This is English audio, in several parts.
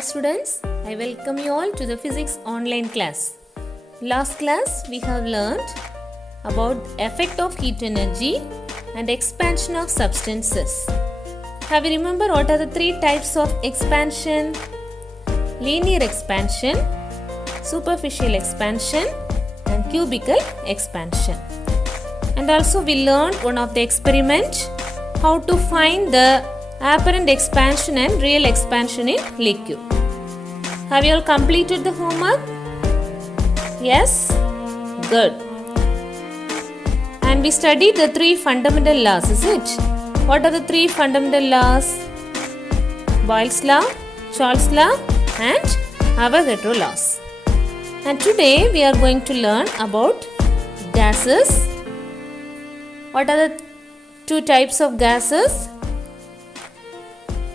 Hi students, I welcome you all to the physics online class. Last class we have learned about effect of heat energy and expansion of substances. Have you remember what are the three types of expansion? Linear expansion, superficial expansion and cubical expansion. And also we learned one of the experiment how to find the apparent expansion and real expansion in liquid. Have you all completed the homework? Yes? Good. And we studied the three fundamental laws, is it? What are the three fundamental laws? Boyle's law, Charles' law and Avogadro laws. And today we are going to learn about gases. What are the two types of gases?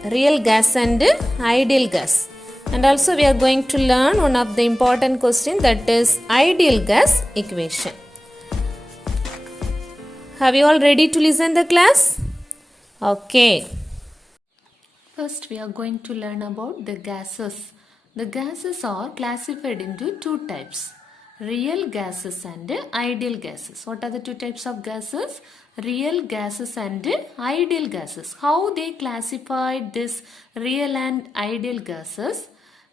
Real gas and ideal gas. And also we are going to learn one of the important question, that is ideal gas equation. Have you all ready to listen the class? Okay. First we are going to learn about the gases. The gases are classified into two types. Real gases and ideal gases. What are the two types of gases? Real gases and ideal gases. How they classified this real and ideal gases?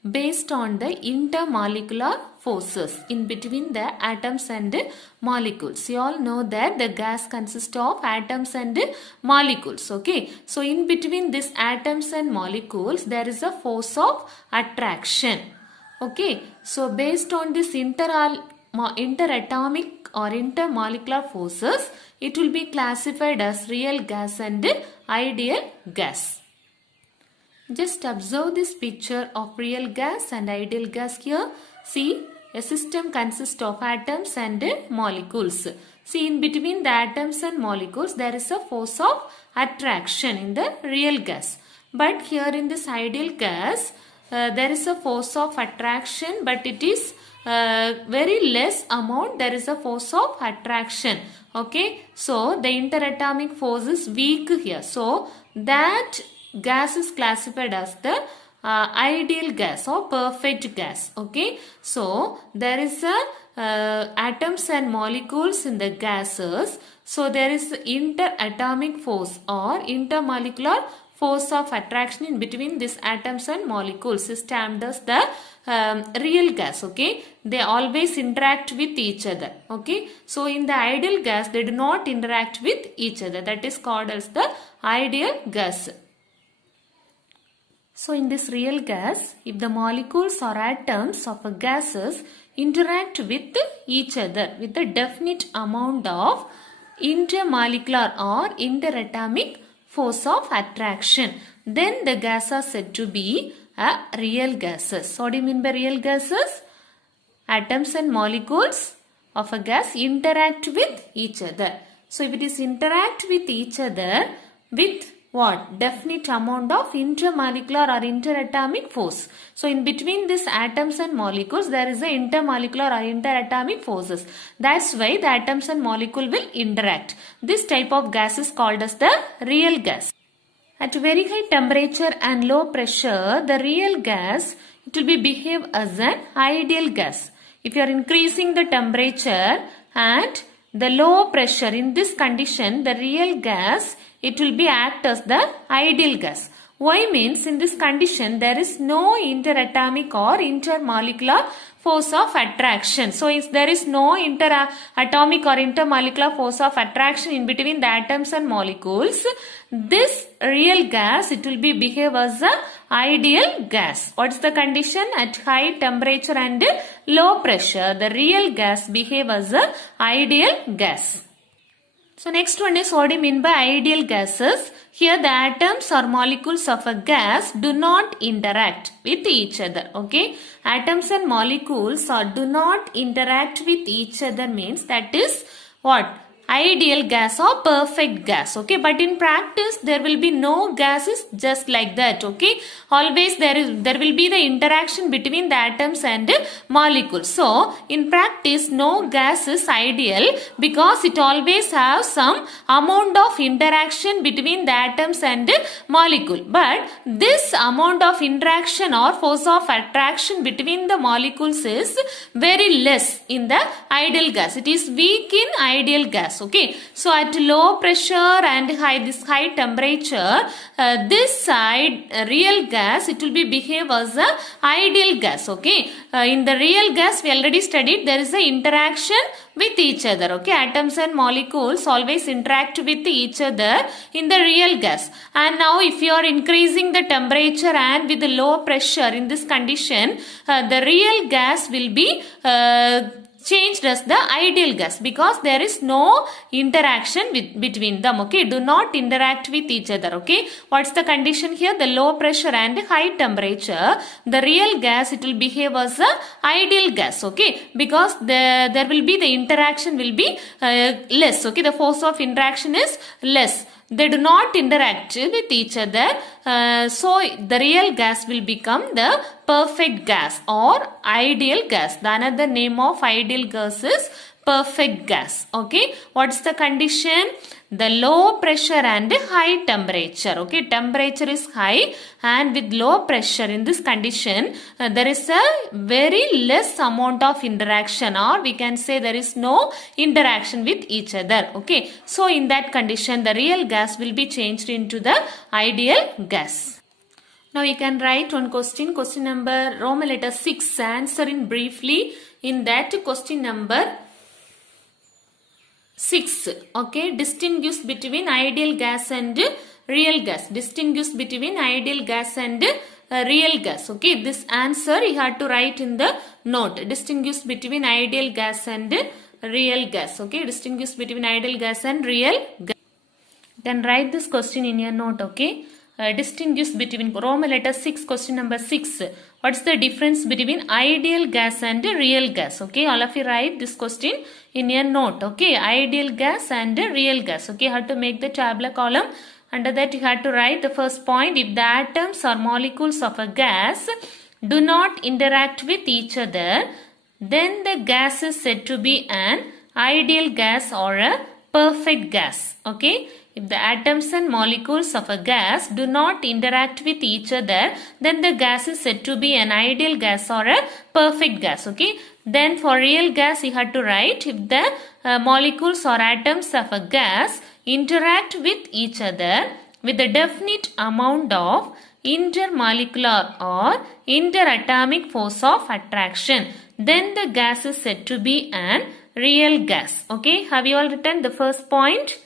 Based on the intermolecular forces in between the atoms and molecules. You all know that the gas consists of atoms and molecules. Okay. So in between these atoms and molecules there is a force of attraction. Okay. So based on this interatomic or intermolecular forces, it will be classified as real gas and ideal gas. Just observe this picture of real gas and ideal gas here. See, a system consists of atoms and molecules. See, in between the atoms and molecules, there is a force of attraction in the real gas. But here in this ideal gas, there is a force of attraction, but it is very less amount. There is a force of attraction. Okay, so the interatomic force is weak here. So that gas is classified as the ideal gas or perfect gas. Okay, so there is a atoms and molecules in the gases. So there is interatomic force or intermolecular force of attraction in between these atoms and molecules is termed as the real gas. Okay, they always interact with each other. Okay, so in the ideal gas they do not interact with each other. That is called as the ideal gas. So in this real gas, if the molecules or atoms of a gases interact with each other with a definite amount of intermolecular or interatomic force of attraction, then the gas are said to be a real gases. What do you mean by real gases? Atoms and molecules of a gas interact with each other. So if it is interact with each other with what? Definite amount of intermolecular or interatomic force. So in between these atoms and molecules there is a intermolecular or interatomic forces. That's why the atoms and molecule will interact. This type of gas is called as the real gas. At very high temperature and low pressure, the real gas, it will be behave as an ideal gas. If you are increasing the temperature and the low pressure, in this condition the real gas, it will be act as the ideal gas. Why means in this condition there is no interatomic or intermolecular force of attraction. So if there is no interatomic or intermolecular force of attraction in between the atoms and molecules, this real gas, it will be behave as a ideal gas. What is the condition? At high temperature and low pressure, the real gas behave as a ideal gas. So next one is what do you mean by ideal gases? Here the atoms or molecules of a gas do not interact with each other. Okay, atoms and molecules do not interact with each other means that is what? ideal gas or perfect gas. Okay, but in practice there will be no gases just like that. Okay, always there will be the interaction between the atoms and molecules. So in practice no gas is ideal because it always has some amount of interaction between the atoms and molecule. But this amount of interaction or force of attraction between the molecules is very less in the ideal gas. It is weak in ideal gas. Okay, so at low pressure and high temperature, this real gas, it will be behave as a ideal gas. Okay, in the real gas we already studied there is a interaction with each other. Okay, atoms and molecules always interact with each other in the real gas. And now if you are increasing the temperature and with the low pressure, in this condition the real gas will be changed as the ideal gas because there is no interaction between them. Okay, do not interact with each other. Okay, what's the condition here? The low pressure and high temperature, the real gas, it will behave as a ideal gas. Okay, because there will be the interaction will be less. Okay, the force of interaction is less. They do not interact with each other. So the real gas will become the perfect gas or ideal gas. The another name of ideal gas is perfect gas. Okay, what's the condition? The low pressure and high temperature. Okay, temperature is high and with low pressure, in this condition there is a very less amount of interaction, or we can say there is no interaction with each other. Okay, so in that condition the real gas will be changed into the ideal gas. Now you can write one question number Roman letter 6, answer in briefly in that question number 6. Okay, distinguish between ideal gas and real gas. Distinguish between ideal gas and real gas. Okay, this answer you have to write in the note. Distinguish between ideal gas and real gas. Okay, distinguish between ideal gas and real gas. You can write this question in your note. Okay, distinguish between Roman letter 6, question number 6. What's the difference between ideal gas and real gas? Okay, all of you write this question in your note. Okay, ideal gas and real gas. Okay, you have to make the tabular column. Under that you have to write the first point. If the atoms or molecules of a gas do not interact with each other, then the gas is said to be an ideal gas or a perfect gas. Okay, if the atoms and molecules of a gas do not interact with each other, then the gas is said to be an ideal gas or a perfect gas. Okay, then for real gas you have to write, if the molecules or atoms of a gas interact with each other with a definite amount of intermolecular or interatomic force of attraction, then the gas is said to be an real gas. Okay, have you all written the first point?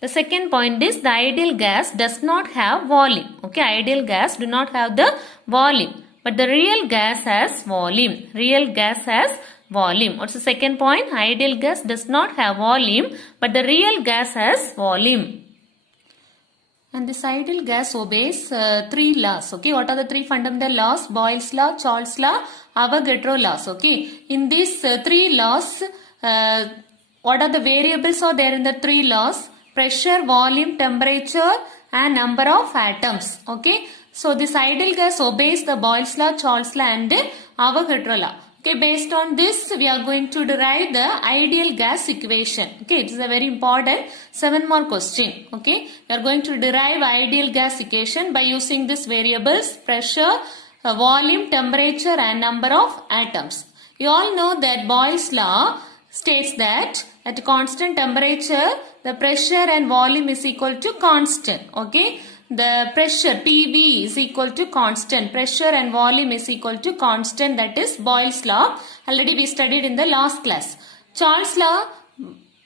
The second point is the ideal gas does not have volume. Okay, ideal gas do not have the volume, but the real gas has volume. Real gas has volume. What's the second point? Ideal gas does not have volume, but the real gas has volume. And this ideal gas obeys 3 laws. Okay, what are the 3 fundamental laws? Boyle's law, Charles' law, Avogadro laws. Okay, in these 3 laws, what are the variables are there in the 3 laws? Pressure, volume, temperature and number of atoms. Okay, so this ideal gas obeys the Boyle's law, Charles' law and Avogadro law. Okay, based on this we are going to derive the ideal gas equation. Okay, it is a very important 7 mark question. Okay, we are going to derive ideal gas equation by using these variables: pressure, volume, temperature and number of atoms. You all know that Boyle's law states that at constant temperature the pressure and volume is equal to constant. Okay, the pressure PV is equal to constant. Pressure and volume is equal to constant. That is Boyle's law. Already we studied in the last class. Charles' law,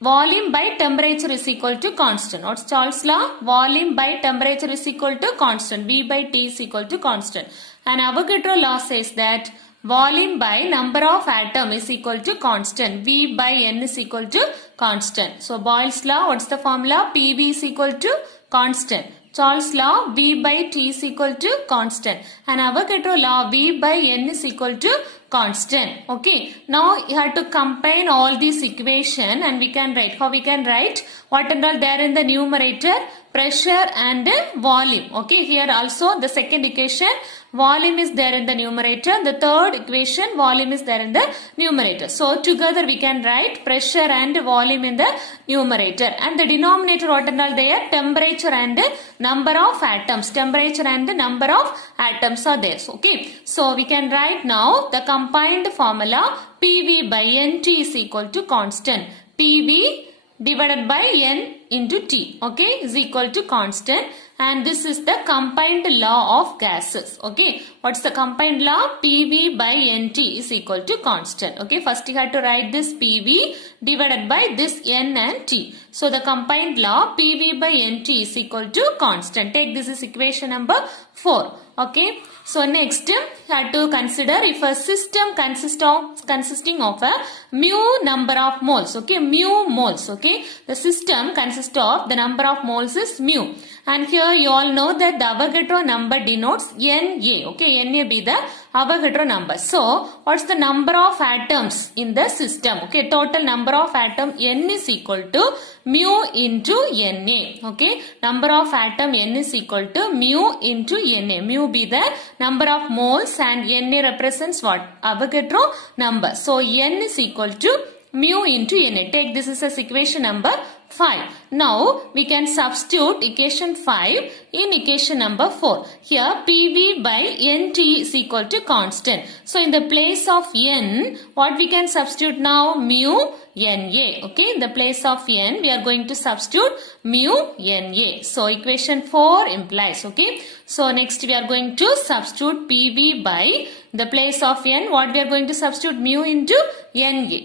volume by temperature is equal to constant. What's Charles' law? Volume by temperature is equal to constant. V by T is equal to constant. And Avogadro law says that volume by number of atom is equal to constant. V by N is equal to constant. So Boyle's law, what's the formula? PV is equal to constant. Charles' law, V by T is equal to constant. And Avogadro law, V by N is equal to constant. Okay. Now you have to combine all these equation and we can write. How we can write? What and all there in the numerator? Pressure and volume. Okay. Here also the second equation, volume is there in the numerator. The third equation, volume is there in the numerator. So together we can write pressure and volume in the numerator. And the denominator, what and all there? Temperature and number of atoms. Temperature and number of atoms are there. Okay. So we can write now the combined formula PV by NT is equal to constant. PV divided by N into T, okay, is equal to constant, and this is the combined law of gases. Okay, what's the combined law? PV by NT is equal to constant. Okay, first you have to write this PV divided by this N and T. So the combined law PV by NT is equal to constant. Take this is equation number 4. Okay, so next you have to consider if a system consisting of a mu number of moles. Okay, mu moles. Okay, the system consists of the number of moles is mu, and here you all know that the Avogadro number denotes Na. Okay, Na be the Avogadro number. So what's the number of atoms in the system? Okay, total number of atom N is equal to mu into Na. Okay, number of atom N is equal to mu into Na. Mu be the number of moles and Na represents what? Avogadro number. So N is equal to mu into Na. Take this is as equation number 5. Now we can substitute equation 5 in equation number 4. Here PV by NT is equal to constant. So in the place of N, what we can substitute now? Mu Na. Okay, in the place of N, we are going to substitute mu Na. So equation 4 implies. Okay, so next we are going to substitute PV by the place of N. What we are going to substitute? Mu into Na.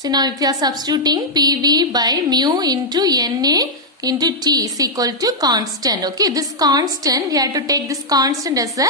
So now if you are substituting PV by mu into Na into T is equal to constant. Okay, this constant, we have to take this constant as a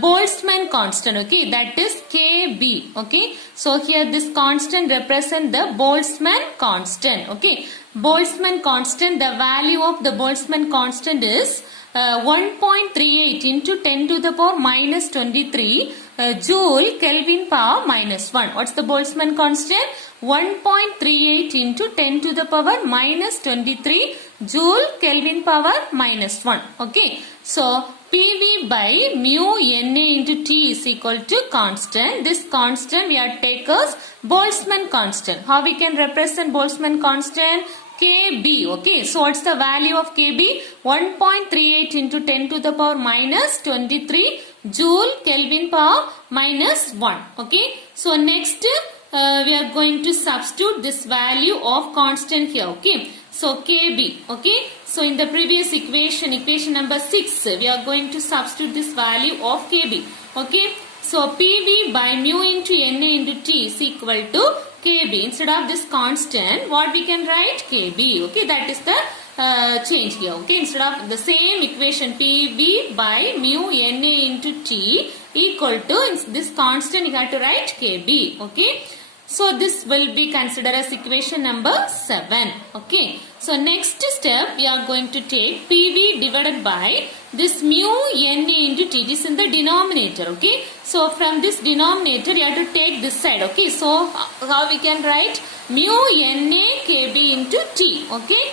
Boltzmann constant. Okay, that is Kb. Okay, so here this constant represent the Boltzmann constant. Okay, Boltzmann constant, the value of the Boltzmann constant is 1.38 into 10 to the power minus 23 Joule Kelvin power minus 1. What's the Boltzmann constant? 1.38 into 10 to the power minus 23 Joule Kelvin power minus 1. Okay, so PV by mu Na into T is equal to constant. This constant we have to take as Boltzmann constant. How we can represent Boltzmann constant? Kb. Okay, so what's the value of Kb? 1.38 into 10 to the power minus 23 Joule Kelvin power minus 1. Okay, so next we are going to substitute this value of constant here. Okay, so Kb. Okay, so in the previous equation, equation number 6, we are going to substitute this value of Kb. Okay, so PV by mu into Na into T is equal to Kb. Instead of this constant, what we can write? Kb. Okay, that is the change here. Okay, instead of the same equation PV by mu Na into T equal to this constant, you have to write Kb. Okay, so this will be considered as equation number 7. Okay, so next step we are going to take PV divided by this mu Na into T. This is in the denominator. Okay, so from this denominator you have to take this side. Okay, so how we can write? Mu Na Kb into T. Okay,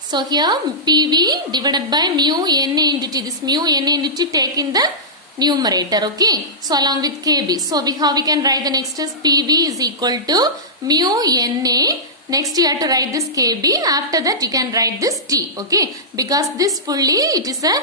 so here PV divided by mu Na into T. This mu Na into T take in the numerator. Okay, so along with Kb. So how we can write the next is PV is equal to mu Na. Next you have to write this Kb. After that you can write this T. Okay, because this fully it is a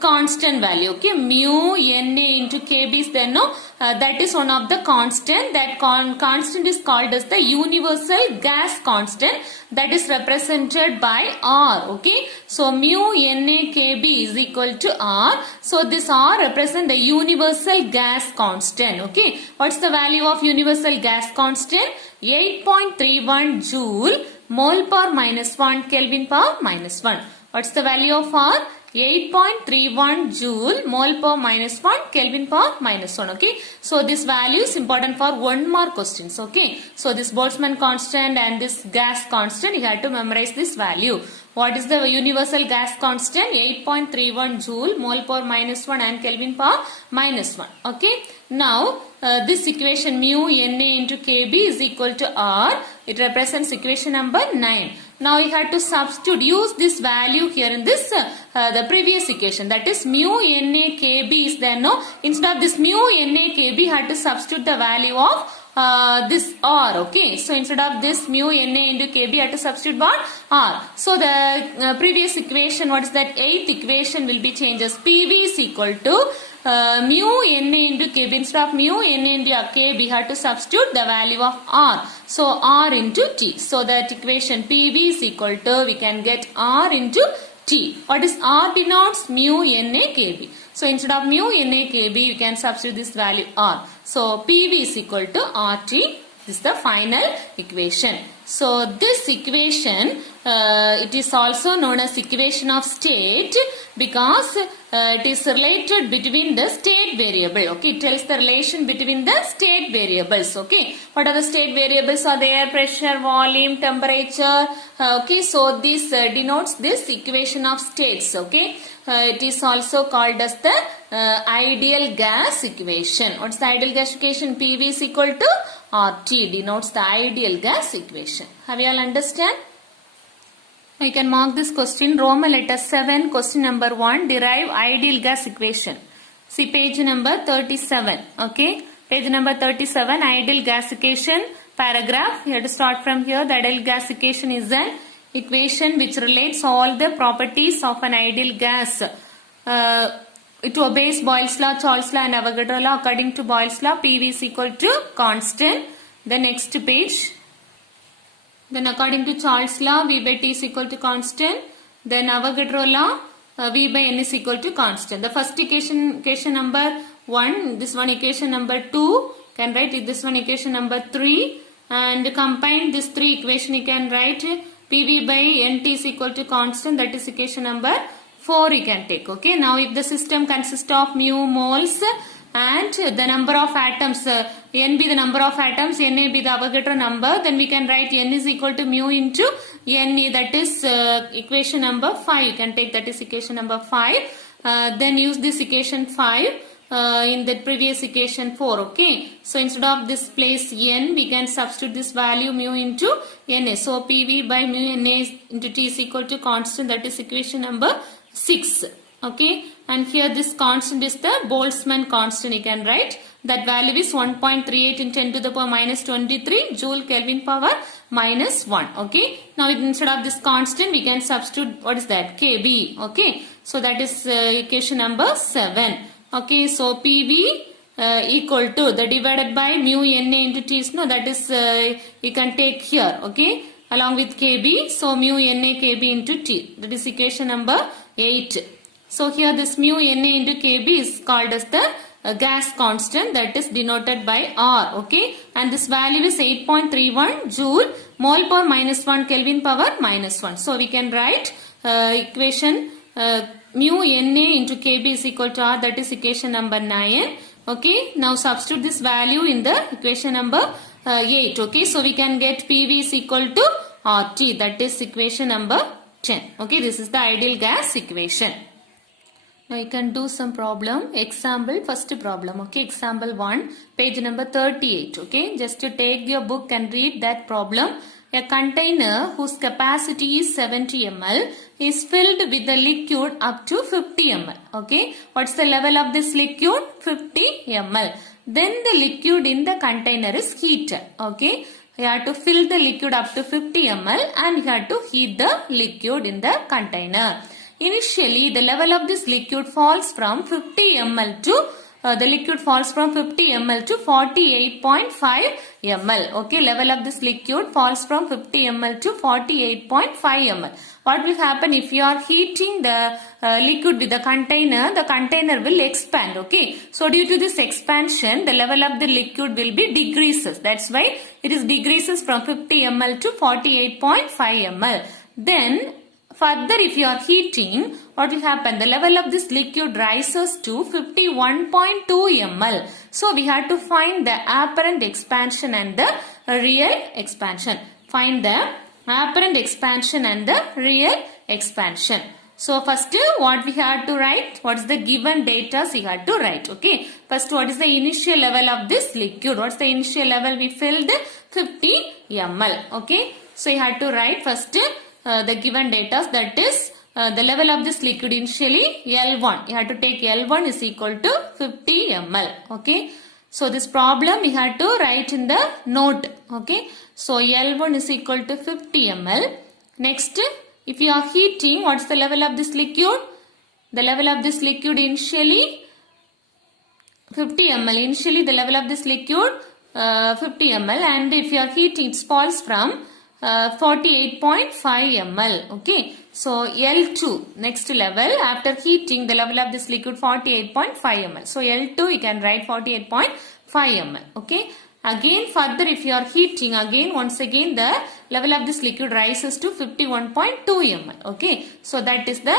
constant value. Okay, mu Na into Kb is there. No, that is one of the constant. That constant is called as the universal gas constant. That is represented by R. Okay, so mu Na Kb is equal to R. So this R represents the universal gas constant. Okay, what's the value of universal gas constant? 8.31 Joule mole power minus 1 Kelvin power minus 1. What's the value of R? 8.31 joule mole per minus 1 Kelvin per minus 1. Okay. So this value is important for 1 mark questions. Okay. So this Boltzmann constant and this gas constant, you have to memorize this value. What is the universal gas constant? 8.31 joule mole per minus 1 and Kelvin per minus 1. Okay. Now this equation mu Na into Kb is equal to R. It represents equation number 9. Now you have to substitute, use this value here in this the previous equation, that is mu Na Kb is there. No, instead of this mu Na Kb, you have to substitute the value of this R. Okay, so instead of this mu Na into Kb, you have to substitute what? R. So the previous equation, what is that? 8th equation will be changed as PV is equal to mu Na into Kb. Instead of mu Na into Kb, we have to substitute the value of R. So R into T. So that equation PV is equal to, we can get R into T. What is R denotes? Mu Na Kb. So instead of mu Na Kb, we can substitute this value R. So PV is equal to RT. This is the final equation. So this equation, it is also known as equation of state because it is related between the state variable. Okay, it tells the relation between the state variables. Okay, what are the state variables? Are there pressure, volume, temperature? Okay, so this denotes this equation of states. Okay, it is also called as the ideal gas equation. What's the ideal gas equation? PV is equal to RT, denotes the ideal gas equation. Have you all understand? Now you can mark this question. Roman letter 7, question number 1. Derive ideal gas equation. See page number 37. Okay, page number 37. Ideal gas equation paragraph. You have to start from here. The ideal gas equation is an equation which relates all the properties of an ideal gas. It obeys Boyle's law, Charles' law and Avogadro law. According to Boyle's law, PV is equal to constant. The next page. Then according to Charles' law, V by T is equal to constant. Then Avogadro law, V by N is equal to constant. The first equation number 1, this one equation number 2, can write this one equation number 3. And combine this 3 equation, you can write PV by NT is equal to constant. That is equation number 4 you can take. Okay, now if the system consists of mu moles and the number of atoms, N be the number of atoms, Na be the Avogadro number, then we can write N is equal to mu into Na, that is equation number 5. You can take, that is equation number 5. Then use this equation 5 in the previous equation 4. Okay, so instead of this place N, we can substitute this value mu into Na. So PV by mu Na into T is equal to constant, that is equation number 6. Okay, and here this constant is the Boltzmann constant. You can write that value is 1.38 in 10 to the power minus 23 joule Kelvin power minus 1. Okay, now instead of this constant, we can substitute, what is that? Kb. Okay, so that is equation number 7. Okay, so PV equal to the divided by mu Na into T is, no, that is you can take here. Okay, along with Kb, so mu Na Kb into T, that is equation number 8. So here this mu Na into Kb is called as the gas constant, that is denoted by R. Okay, and this value is 8.31 joule mole per minus 1 Kelvin power minus 1. So we can write equation mu Na into Kb is equal to R, that is equation number 9. Okay, now substitute this value in the equation number 8. Okay, so we can get PV is equal to RT, that is equation number 10. Okay, this is the ideal gas equation. Now you can do some problem. Example, first problem. Okay, example 1, page number 38. Okay, just to take your book and read that problem. A container whose capacity is 70 ml is filled with the liquid up to 50 ml. Okay, what's the level of this liquid? 50 ml. Then the liquid in the container is heated. Okay, you have to fill the liquid up to 50 ml and you have to heat the liquid in the container. Initially, the level of this liquid falls from 50 ml to 50 ml to 48.5 ml. Okay, level of this liquid falls from 50 ml to 48.5 ml. What will happen if you are heating the liquid with the container will expand. Okay, so due to this expansion, the level of the liquid will be decreases. That's why it is decreases from 50 ml to 48.5 ml. Then further if you are heating, what will happen? The level of this liquid rises to 51.2 ml. So we have to find the apparent expansion and the real expansion. Find the apparent expansion and the real expansion. So first what we have to write? What is the given data we have to write? Okay. First what is the initial level of this liquid? What's the initial level we filled? 50 ml. Okay. So you have to write first the given data, that is the level of this liquid initially L1. You have to take L1 is equal to 50 ml. Okay. So this problem we have to write in the note. Okay. So L1 is equal to 50 ml. Next, if you are heating, what's the level of this liquid? The level of this liquid initially 50 ml. Initially the level of this liquid 50 ml, and if you are heating, it falls from 48.5 ml. Okay. So L2, next level after heating, the level of this liquid 48.5 ml. So L2 you can write 48.5 ml. Okay. Again further if you are heating, again once again the level of this liquid rises to 51.2 ml. Okay. So that is the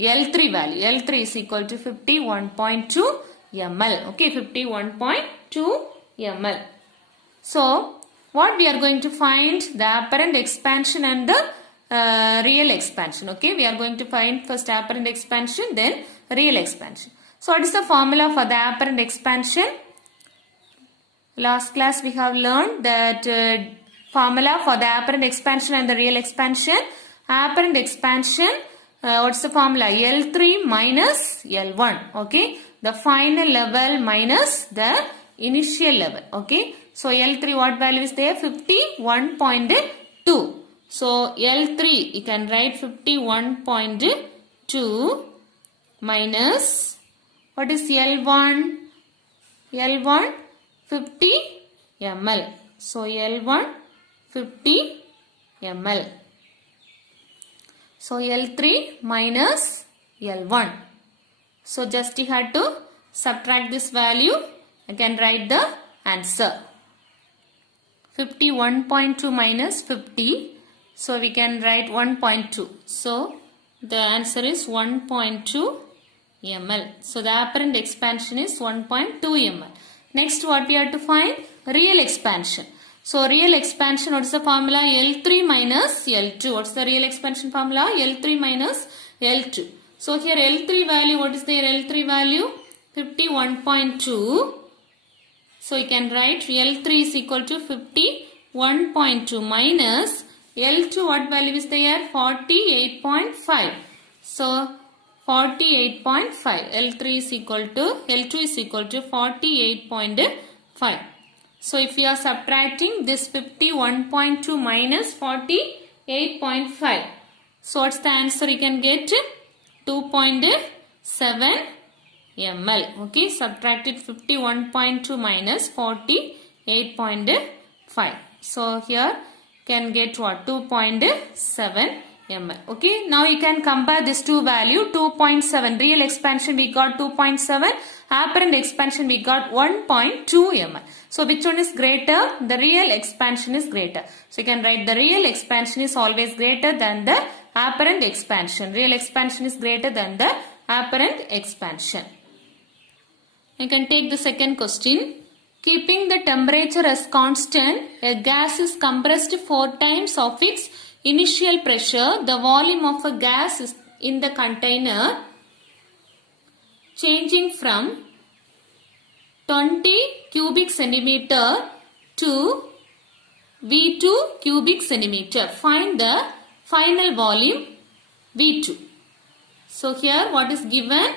L3 value. L3 is equal to 51.2 ml. Okay. 51.2 ml. So what we are going to find? The apparent expansion and the real expansion. Okay. We are going to find first apparent expansion, then real expansion. So what is the formula for the apparent expansion? Last class we have learned that formula for the apparent expansion and the real expansion. Apparent expansion, what's the formula? L3 minus L1. Okay. The final level minus the initial level. Okay. So L3 what value is there? 51.2. So L3 you can write 51.2 minus what is L1? L1 50 ml. So L1 50 ml. So L3 minus L1. So just you have to subtract this value. I can write the answer. 51.2 minus 50. So we can write 1.2. So the answer is 1.2 ml. So the apparent expansion is 1.2 ml. Next what we have to find? Real expansion. So real expansion, what is the formula? L3 minus L2. What's the real expansion formula? L3 minus L2. So here L3 value, what is their L3 value? 51.2. So you can write L3 is equal to 51.2 minus L2, what value is there? 48.5. So 48.5. L2 is equal to 48.5. So if you are subtracting this 51.2 minus 48.5. So what's the answer you can get? 2.7 ml. Okay, subtracted 51.2 minus 48.5. So here can get what? 2.7 ml. Okay, now you can compare this two value. 2.7 real expansion we got 2.7, apparent expansion we got 1.2 ml. So which one is greater? The real expansion is greater. So you can write the real expansion is always greater than the apparent expansion. Real expansion is greater than the apparent expansion. You can take the second question. Keeping the temperature as constant, a gas is compressed 4 times of its initial pressure. The volume of a gas is in the container changing from 20 cubic centimeter to V2 cubic centimeter. Find the final volume V2. So here what is given?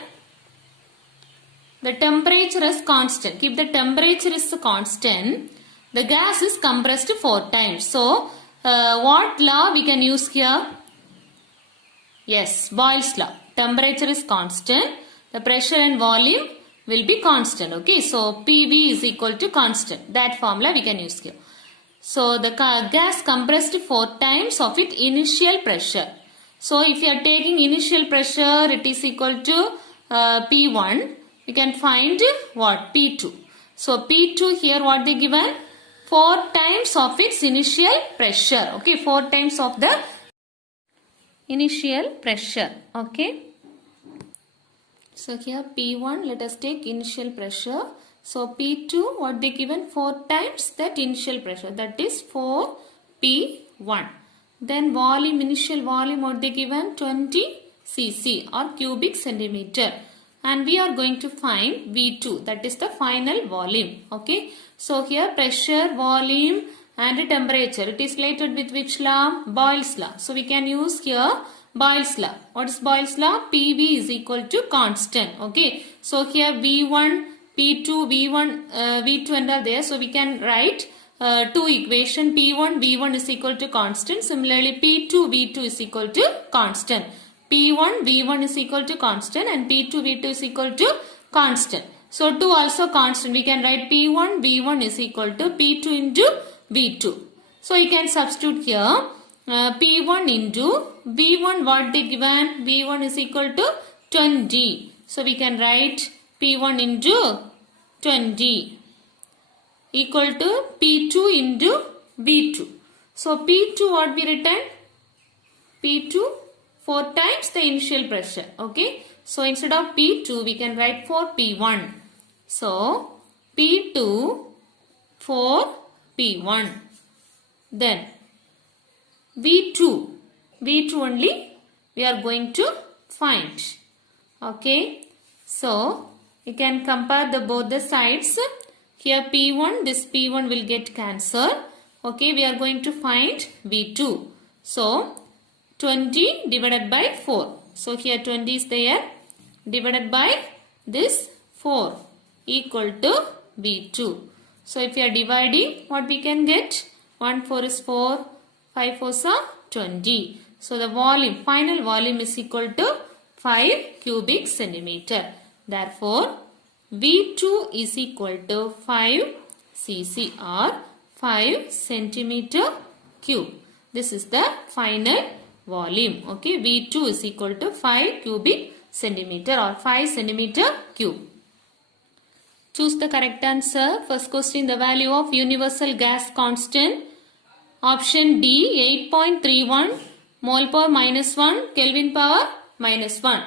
The temperature is constant. Keep the temperature is constant. The gas is compressed 4 times. So what law we can use here? Yes, Boyle's law. Temperature is constant. The pressure and volume will be constant. Okay, so PV is equal to constant. That formula we can use here. So the gas compressed 4 times of its initial pressure. So if you are taking initial pressure, it is equal to P1. We can find what? P2. So P2 here what they given? 4 times of its initial pressure. Okay, 4 times of the initial pressure. Okay. So here P1, let us take initial pressure. So P2, what they given? 4 times that initial pressure, that is 4 P1. Then volume, initial volume, what they given? 20 cc or cubic centimeter. And we are going to find V2, that is the final volume. Okay. So here pressure, volume and temperature, it is related with which law? Boyle's law. So we can use here Boyle's law. What is Boyle's law? PV is equal to constant. Okay. So here V1, P2, V1, V2 and are there. So we can write two equation. P1, V1 is equal to constant. Similarly, P2, V2 is equal to constant. P1, V1 is equal to constant and P2, V2 is equal to constant. So 2 also constant. We can write P1, V1 is equal to P2 into V2. So you can substitute here. P1 into V1, what they given? V1 is equal to 20. So we can write P1 into 20 equal to P2 into V2. So P2 what we written? P2 4 times the initial pressure. Okay. So instead of P2 we can write 4 P1. So P2 4 P1. Then V2 only we are going to find. Okay. So you can compare both the sides. Here P1, this P1 will get cancelled. Okay, we are going to find V2. So 20 divided by 4. So here 20 is there divided by this 4 equal to V2. So if you are dividing, what we can get? 1 4 is 4. 5 4s are 20. So the volume, final volume is equal to 5 cubic centimeter. Therefore, V2 is equal to 5 cc or 5 centimeter cube. This is the final volume. Okay, V2 is equal to 5 cubic centimeter or 5 centimeter cube. Choose the correct answer. First question, the value of universal gas constant. Option D, 8.31 mole power minus 1 Kelvin power minus 1.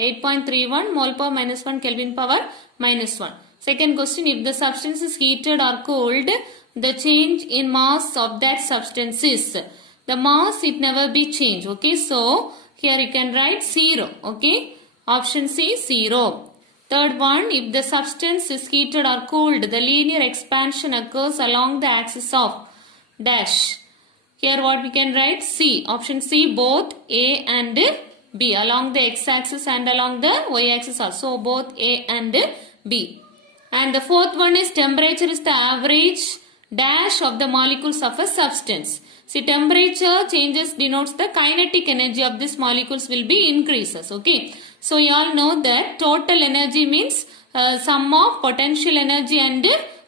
8.31 mole power minus 1 Kelvin power minus 1. Second question, if the substance is heated or cooled, the change in mass of that substance is. The mass, it never be changed. Okay, so here you can write 0. Okay, option C, 0. Third one, if the substance is heated or cooled, the linear expansion occurs along the axis of dash. Here what we can write? C. Option C, both A and B, along the x-axis and along the y-axis also, both A and B. And the fourth one is temperature is the average dash of the molecules of a substance. See, temperature changes denotes the kinetic energy of these molecules will be increases. Okay. So you all know that total energy means sum of potential energy and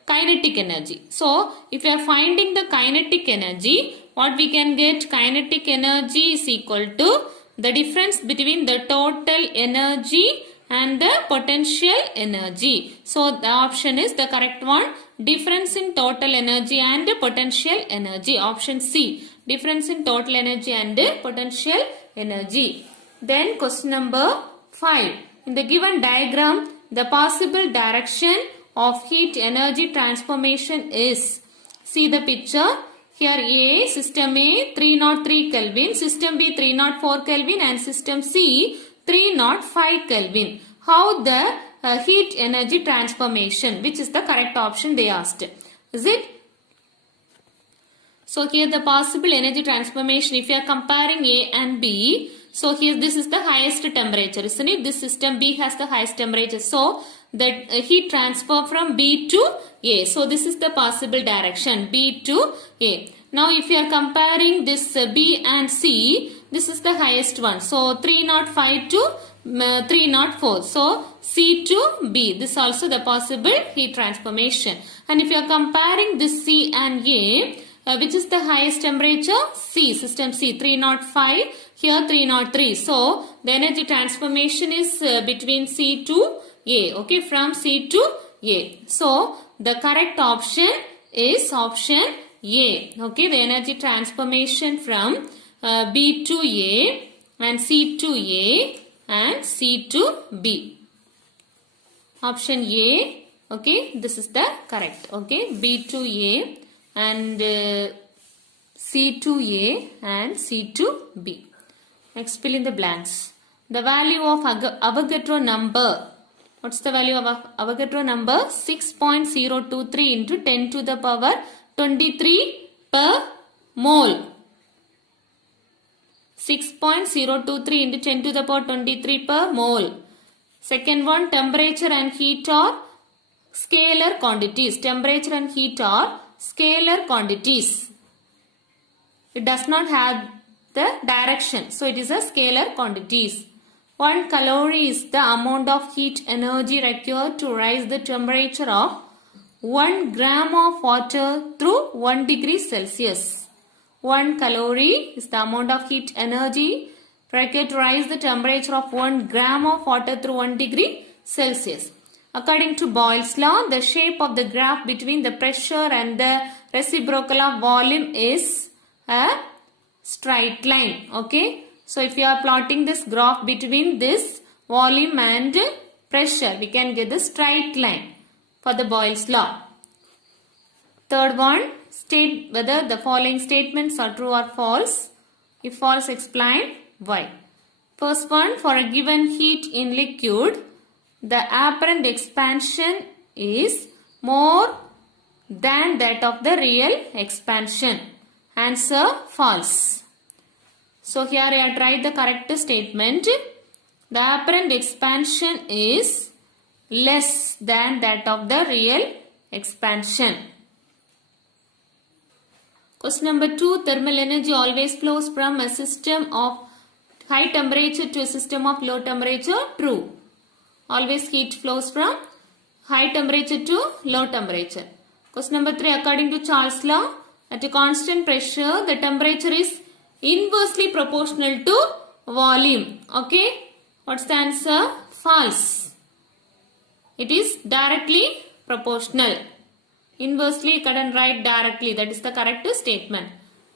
kinetic energy. So if you are finding the kinetic energy, what we can get? Kinetic energy is equal to the difference between the total energy and the potential energy. So the option is the correct one. Difference in total energy and potential energy. Option C. Difference in total energy and potential energy. Then question number 5. In the given diagram, the possible direction of heat energy transformation is. See the picture. Here A, system A 303 Kelvin, system B 304 Kelvin and system C 305 Kelvin. How the heat energy transformation, which is the correct option they asked. Is it? So here the possible energy transformation, if you are comparing A and B, so here this is the highest temperature, isn't it? This system B has the highest temperature. So the heat transfer from B to A. So this is the possible direction, B to A. Now if you are comparing this B and C, this is the highest one. So 305 to 304. So C to B. This is also the possible heat transformation. And if you are comparing this C and A, which is the highest temperature? C, system C, 305, here 303. So the energy transformation is between C to A. Okay, from C to A. So the correct option is option A. Okay, the energy transformation from B to A and C2A and C2B. Option A, okay, this is the correct, okay, B2A and C2A and C2B. Next, fill in the blanks. The value of Avogadro number. What's the value of Avogadro number? 6.023 into 10 to the power 23 per mole. 6.023 into 10 to the power 23 per mole. Second one, temperature and heat are scalar quantities. Temperature and heat are scalar quantities. It does not have the direction. So it is a scalar quantities. 1 calorie is the amount of heat energy required to rise the temperature of 1 gram of water through 1 degree Celsius. 1 calorie is the amount of heat energy required to rise the temperature of 1 gram of water through 1 degree Celsius. According to Boyle's law, the shape of the graph between the pressure and the reciprocal of volume is a straight line. Okay. So if you are plotting this graph between this volume and pressure, we can get the straight line for the Boyle's law. Third one, state whether the following statements are true or false. If false, explain why. First one, for a given heat in liquid, the apparent expansion is more than that of the real expansion. Answer, false. So here I have tried the correct statement. The apparent expansion is less than that of the real expansion. Question number 2. Thermal energy always flows from a system of high temperature to a system of low temperature. True. Always heat flows from high temperature to low temperature. Question number 3. According to Charles' law, at a constant pressure, the temperature is inversely proportional to volume. Okay. What's the answer? False. It is directly proportional. Inversely, you couldn't write directly. That is the correct statement.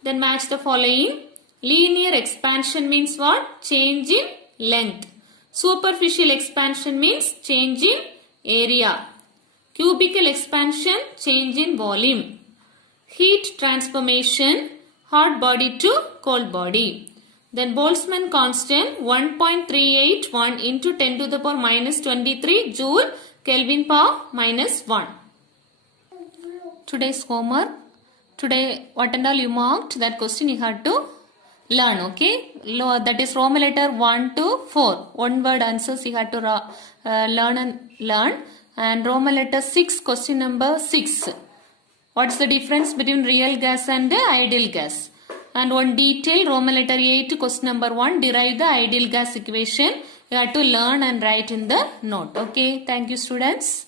Then match the following. Linear expansion means what? Change in length. Superficial expansion means change in area. Cubical expansion, change in volume. Heat transformation, hot body to cold body. Then Boltzmann constant 1.381 into 10 to the power minus 23 joule Kelvin per minus 1. Today's homework. Today what and all you marked, that question you have to learn. Okay. That is Roman letter 1 to 4. One word answers you have to learn. And Roman letter 6, question number 6. What's the difference between real gas and ideal gas? And one detail, Roman letter 8, question number 1, derive the ideal gas equation. You have to learn and write in the note. Okay, thank you students.